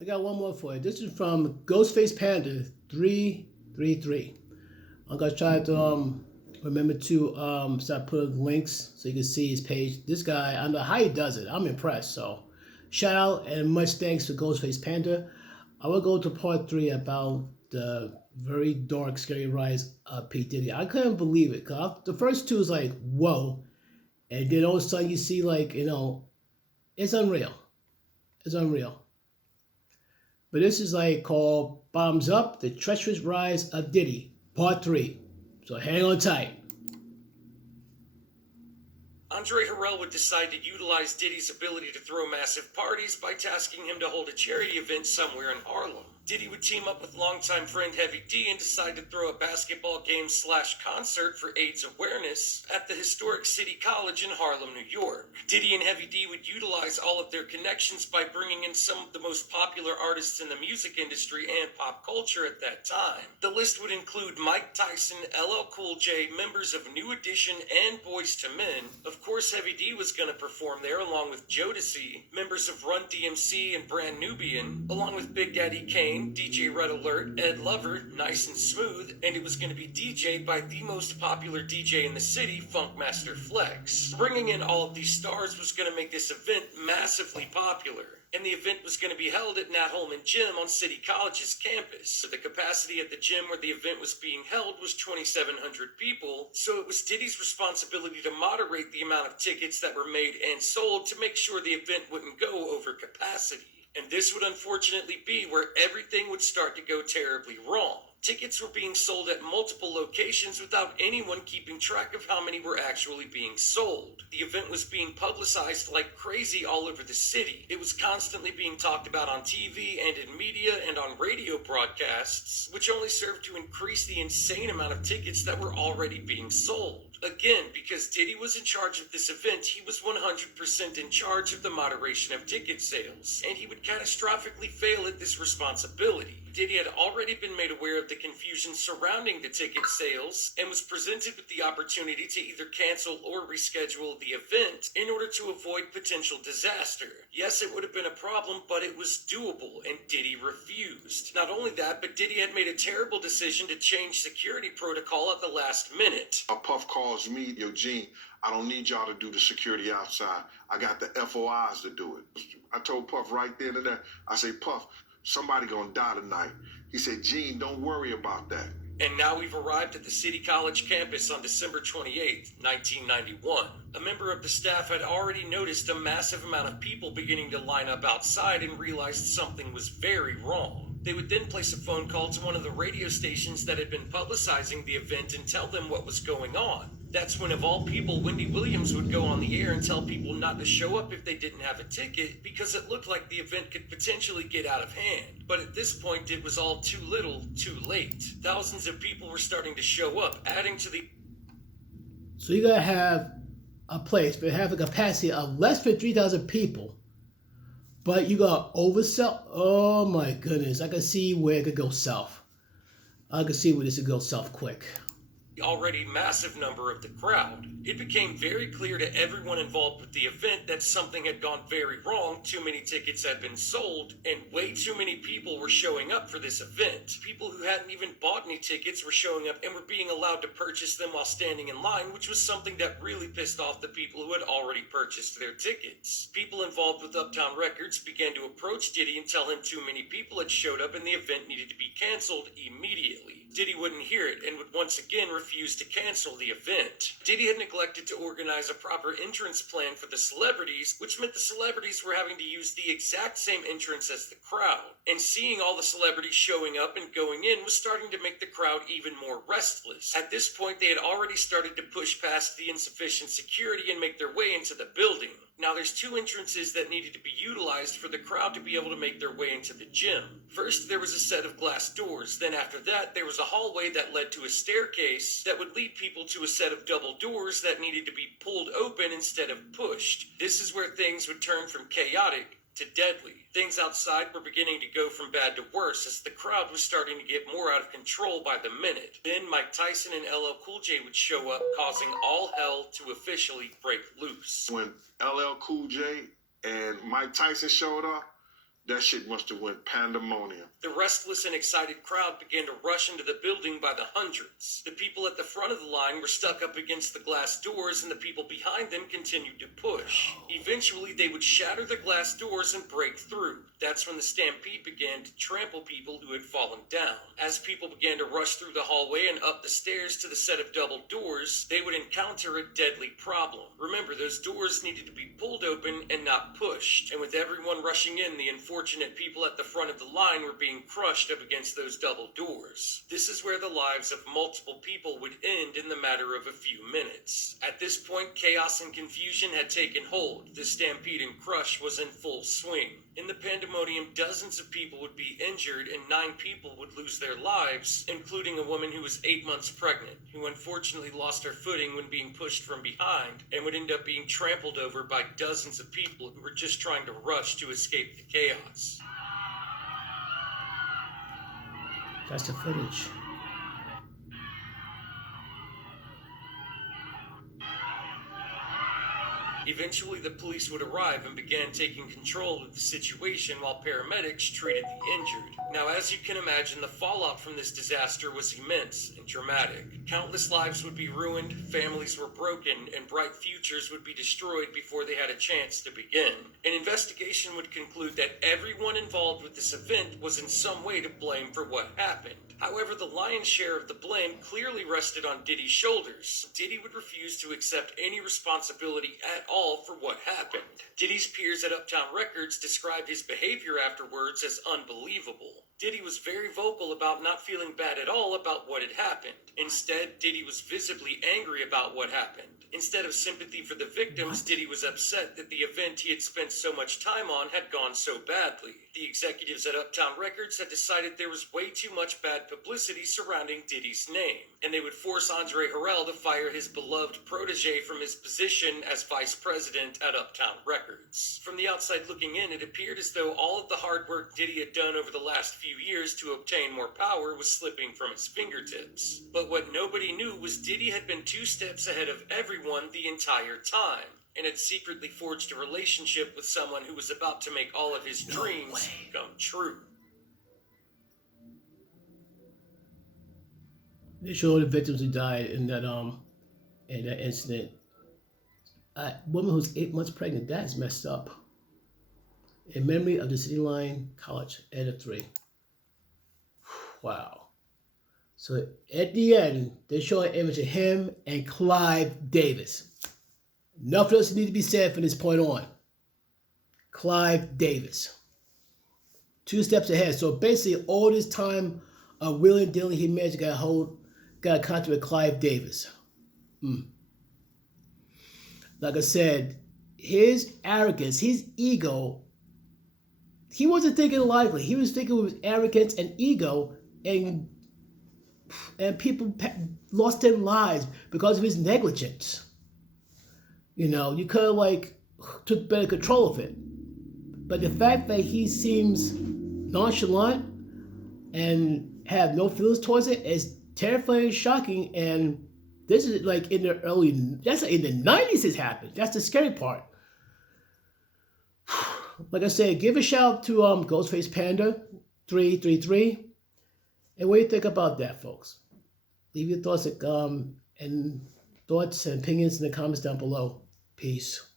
I got one more for you. This is from Ghostface Panda 333. I'm gonna try to remember to start putting links so you can see his page. This guy, I don't know how he does it. I'm impressed. So shout out and much thanks to Ghostface Panda. I will go to part three about the very dark, scary rise of P. Diddy. I couldn't believe it. Cause the first two is like, whoa. And then all of a sudden you see like, it's unreal. It's unreal. But this is like called Bombs Up, The Treacherous Rise of Diddy, Part 3. So hang on tight. Andre Harrell would decide to utilize Diddy's ability to throw massive parties by tasking him to hold a charity event somewhere in Harlem. Diddy would team up with longtime friend Heavy D and decide to throw a basketball game/concert for AIDS awareness at the historic City College in Harlem, New York. Diddy and Heavy D would utilize all of their connections by bringing in some of the most popular artists in the music industry and pop culture at that time. The list would include Mike Tyson, LL Cool J, members of New Edition, and Boyz II Men. Of course, Heavy D was going to perform there along with Jodeci, members of Run DMC and Brand Nubian, along with Big Daddy Kane, DJ Red Alert, Ed Lover, Nice and Smooth, and it was going to be DJ'd by the most popular DJ in the city, Funkmaster Flex. Bringing in all of these stars was going to make this event massively popular. And the event was going to be held at Nat Holman Gym on City College's campus. The capacity at the gym where the event was being held was 2,700 people, so it was Diddy's responsibility to moderate the amount of tickets that were made and sold to make sure the event wouldn't go over capacity. And this would unfortunately be where everything would start to go terribly wrong. Tickets were being sold at multiple locations without anyone keeping track of how many were actually being sold. The event was being publicized like crazy all over the city. It was constantly being talked about on TV and in media and on radio broadcasts, which only served to increase the insane amount of tickets that were already being sold. Again, because Diddy was in charge of this event, he was 100% in charge of the moderation of ticket sales, and he would catastrophically fail at this responsibility. Diddy had already been made aware of the confusion surrounding the ticket sales and was presented with the opportunity to either cancel or reschedule the event in order to avoid potential disaster. Yes, it would have been a problem, but it was doable, and Diddy refused. Not only that, but Diddy had made a terrible decision to change security protocol at the last minute. Puff calls me, yo, Gene, I don't need y'all to do the security outside. I got the FOIs to do it. I told Puff right then and there, I say, Puff, somebody gonna die tonight. He said, Gene, don't worry about that. And now we've arrived at the City College campus on December 28th, 1991. A member of the staff had already noticed a massive amount of people beginning to line up outside and realized something was very wrong. They would then place a phone call to one of the radio stations that had been publicizing the event and tell them what was going on. That's when, of all people, Wendy Williams would go on the air and tell people not to show up if they didn't have a ticket because it looked like the event could potentially get out of hand. But at this point, it was all too little, too late. Thousands of people were starting to show up, adding to the... So you gotta have a place, but have a capacity of less than 3,000 people. But you got oversell. Oh my goodness. I can see where it could go south. I can see where this could go south quick. Already massive number of the crowd. It became very clear to everyone involved with the event that something had gone very wrong. Too many tickets had been sold, and way too many people were showing up for this event. People who hadn't even bought any tickets were showing up and were being allowed to purchase them while standing in line, which was something that really pissed off the people who had already purchased their tickets. People involved with Uptown Records began to approach Diddy and tell him too many people had showed up and the event needed to be canceled immediately. Diddy wouldn't hear it and would once again refuse to cancel the event. Diddy had neglected to organize a proper entrance plan for the celebrities, which meant the celebrities were having to use the exact same entrance as the crowd. And seeing all the celebrities showing up and going in was starting to make the crowd even more restless. At this point, they had already started to push past the insufficient security and make their way into the building. Now there's two entrances that needed to be utilized for the crowd to be able to make their way into the gym. First, there was a set of glass doors. Then after that, there was a hallway that led to a staircase that would lead people to a set of double doors that needed to be pulled open instead of pushed. This is where things would turn from chaotic to deadly. Things outside were beginning to go from bad to worse as the crowd was starting to get more out of control by the minute. Then Mike Tyson and LL Cool J would show up, causing all hell to officially break loose. When LL Cool J and Mike Tyson showed up, That shit must have went pandemonium. The restless and excited crowd began to rush into the building by the hundreds. The people at the front of the line were stuck up against the glass doors, and the people behind them continued to push. Eventually, they would shatter the glass doors and break through. That's when the stampede began to trample people who had fallen down. As people began to rush through the hallway and up the stairs to the set of double doors, they would encounter a deadly problem. Remember, those doors needed to be pulled open and not pushed. And with everyone rushing in, the unfortunate people at the front of the line were being crushed up against those double doors. This is where the lives of multiple people would end in the matter of a few minutes. At this point, chaos and confusion had taken hold. The stampede and crush was in full swing. In the pandemonium, dozens of people would be injured and 9 people would lose their lives, including a woman who was 8 months pregnant, who unfortunately lost her footing when being pushed from behind and would end up being trampled over by dozens of people who were just trying to rush to escape the chaos. That's the footage. Eventually, the police would arrive and began taking control of the situation while paramedics treated the injured. Now, as you can imagine, the fallout from this disaster was immense and dramatic. Countless lives would be ruined, families were broken, and bright futures would be destroyed before they had a chance to begin. An investigation would conclude that everyone involved with this event was in some way to blame for what happened. However, the lion's share of the blame clearly rested on Diddy's shoulders. Diddy would refuse to accept any responsibility at all for what happened. Diddy's peers at Uptown Records described his behavior afterwards as unbelievable. Diddy was very vocal about not feeling bad at all about what had happened. Instead, Diddy was visibly angry about what happened. Instead of sympathy for the victims, Diddy was upset that the event he had spent so much time on had gone so badly. The executives at Uptown Records had decided there was way too much bad publicity surrounding Diddy's name, and they would force Andre Harrell to fire his beloved protege from his position as vice president at Uptown Records. From the outside looking in, it appeared as though all of the hard work Diddy had done over the last few years to obtain more power was slipping from his fingertips. But what nobody knew was Diddy had been 2 steps ahead of everyone the entire time, and had secretly forged a relationship with someone who was about to make all of his dreams come true. They show the victims who died in that incident. A woman who's 8 months pregnant, that is messed up. In memory of the City Line College, Ed of 3. Wow. So at the end, they show an image of him and Clive Davis. Nothing else needs to be said from this point on. Clive Davis. 2 steps ahead. So basically, all this time of wheeling and dealing, he managed to got a contact with Clive Davis. Like I said, his arrogance, his ego, he wasn't thinking logically. He was thinking with arrogance and ego, and people lost their lives because of his negligence. You know, you could have took better control of it. But the fact that he seems nonchalant and have no feelings towards it is terrifying, shocking, and this is in the that's in the 90s this happened. That's the scary part. Like I said, give a shout out to Ghostface Panda 333. And what do you think about that, folks? Leave your thoughts and opinions in the comments down below. Peace.